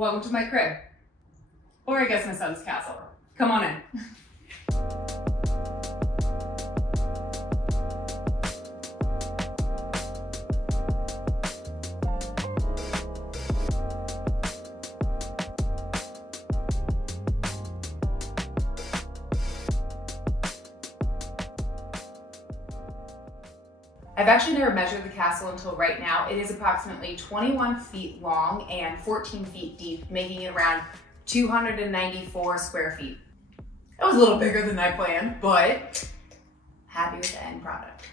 Welcome to my crib. Or I guess my son's castle. Come on in. I've actually never measured the castle until right now. It is approximately 21 feet long and 14 feet deep, making it around 294 square feet. That was a little bigger than I planned, but happy with the end product.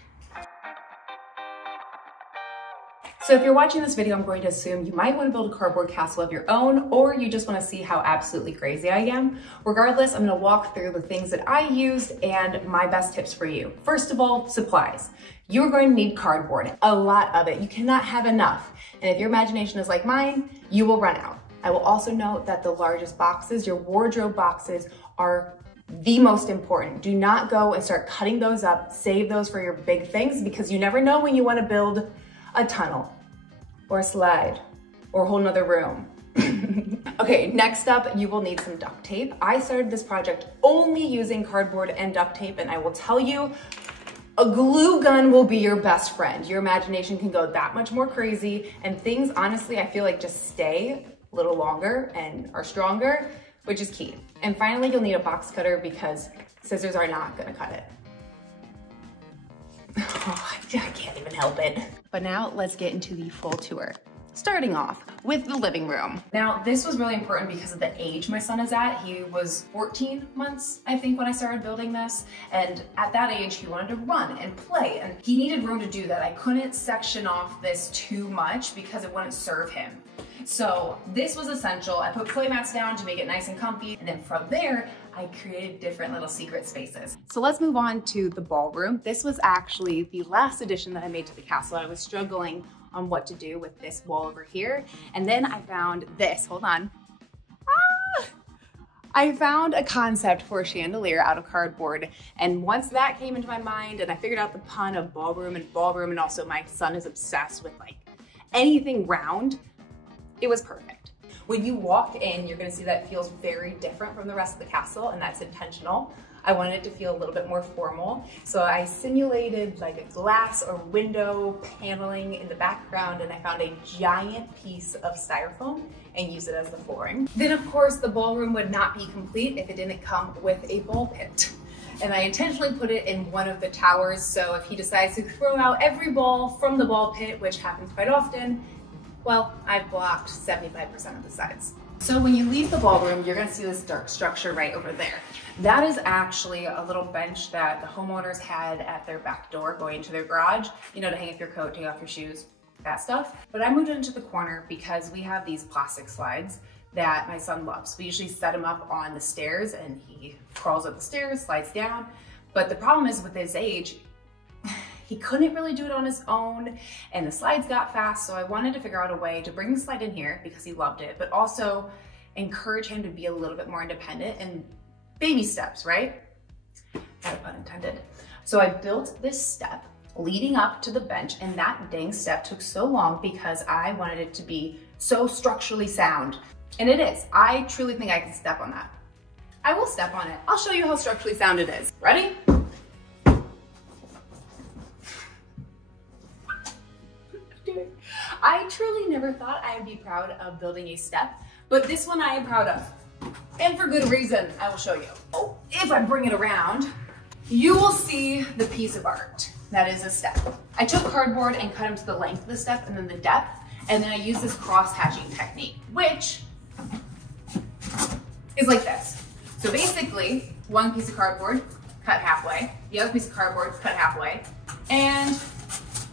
So if you're watching this video, I'm going to assume you might want to build a cardboard castle of your own, or you just want to see how absolutely crazy I am. Regardless, I'm going to walk through the things that I used and my best tips for you. First of all, supplies. You're going to need cardboard, a lot of it. You cannot have enough. And if your imagination is like mine, you will run out. I will also note that the largest boxes, your wardrobe boxes, are the most important. Do not go and start cutting those up. Save those for your big things because you never know when you want to build a tunnel or a slide or a whole nother room. Okay, next up, you will need some duct tape. I started this project only using cardboard and duct tape, and I will tell you, a glue gun will be your best friend. Your imagination can go that much more crazy, and things, honestly, I feel like just stay a little longer and are stronger, which is key. And finally, you'll need a box cutter because scissors are not gonna cut it. Oh, I can't even help it. But now let's get into the full tour. Starting off with the living room. Now, this was really important because of the age my son is at. He was 14 months, I think, when I started building this. And at that age, he wanted to run and play, and he needed room to do that. I couldn't section off this too much because it wouldn't serve him. So this was essential. I put play mats down to make it nice and comfy. And then from there, I created different little secret spaces. So let's move on to the ballroom. This was actually the last addition that I made to the castle. I was struggling on what to do with this wall over here. And then I found this, hold on. I found a concept for a chandelier out of cardboard. And once that came into my mind and I figured out the pun of ballroom, and also my son is obsessed with like anything round, it was perfect. When you walk in, you're gonna see that it feels very different from the rest of the castle, and that's intentional. I wanted it to feel a little bit more formal. So I simulated like a glass or window paneling in the background, and I found a giant piece of styrofoam and used it as the flooring. Then of course the ballroom would not be complete if it didn't come with a ball pit. And I intentionally put it in one of the towers, so if he decides to throw out every ball from the ball pit, which happens quite often, well, I've blocked 75% of the sides. So when you leave the ballroom, you're gonna see this dark structure right over there. That is actually a little bench that the homeowners had at their back door going into their garage, you know, to hang up your coat, take off your shoes, that stuff. But I moved it into the corner because we have these plastic slides that my son loves. We usually set him up on the stairs and he crawls up the stairs, slides down. But the problem is with his age, he couldn't really do it on his own and the slides got fast, so I wanted to figure out a way to bring the slide in here because he loved it, but also encourage him to be a little bit more independent and baby steps, right? No pun intended. So I built this step leading up to the bench, and that dang step took so long because I wanted it to be so structurally sound. And it is. I truly think I can step on that. I will step on it. I'll show you how structurally sound it is. Ready? I truly never thought I would be proud of building a step, but this one I am proud of. And for good reason, I will show you. Oh, if I bring it around, you will see the piece of art that is a step. I took cardboard and cut them to the length of the step and then the depth, and then I used this cross-hatching technique, which is like this. So basically, one piece of cardboard cut halfway, the other piece of cardboard cut halfway, and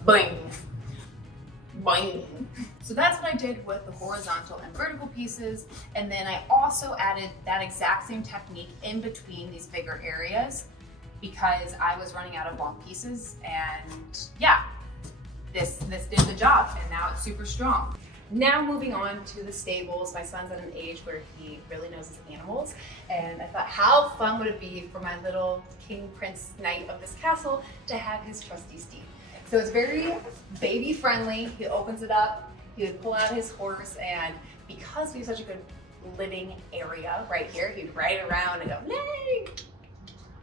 bling. Boing. So that's what I did with the horizontal and vertical pieces. And then I also added that exact same technique in between these bigger areas because I was running out of long pieces, and yeah, this did the job, and now it's super strong. Now moving on to the stables. My son's at an age where he really knows his animals, and I thought how fun would it be for my little king prince knight of this castle to have his trusty steed. So it's very baby friendly. He opens it up he would pull out his horse, and because we have such a good living area right here, he'd ride around and go, nay!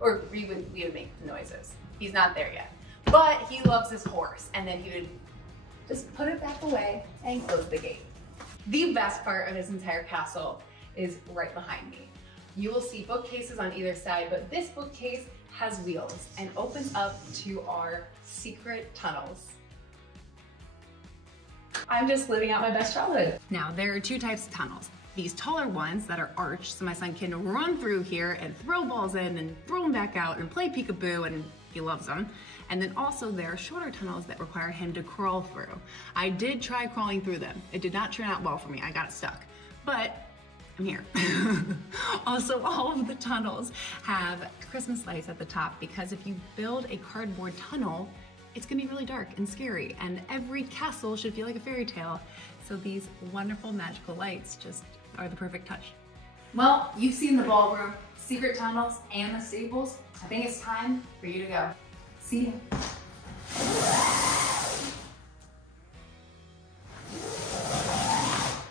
Or we would make noises. He's not there yet. But he loves his horse, and then he would just put it back away and close the gate. The best part of this entire castle is right behind me. You will see bookcases on either side, but this bookcase has wheels and opens up to our secret tunnels. I'm just living out my best childhood. Now, there are two types of tunnels. These taller ones that are arched, so my son can run through here and throw balls in and throw them back out and play peekaboo, and he loves them. And then also there are shorter tunnels that require him to crawl through. I did try crawling through them. It did not turn out well for me. I got stuck, but I'm here. Also, all of the tunnels have Christmas lights at the top, because if you build a cardboard tunnel, it's gonna be really dark and scary, and every castle should feel like a fairy tale. So these wonderful magical lights just are the perfect touch. Well, you've seen the ballroom, secret tunnels, and the stables. I think it's time for you to go. See you.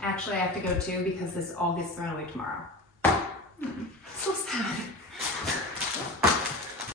Actually, I have to go too because this all gets thrown away tomorrow. So sad.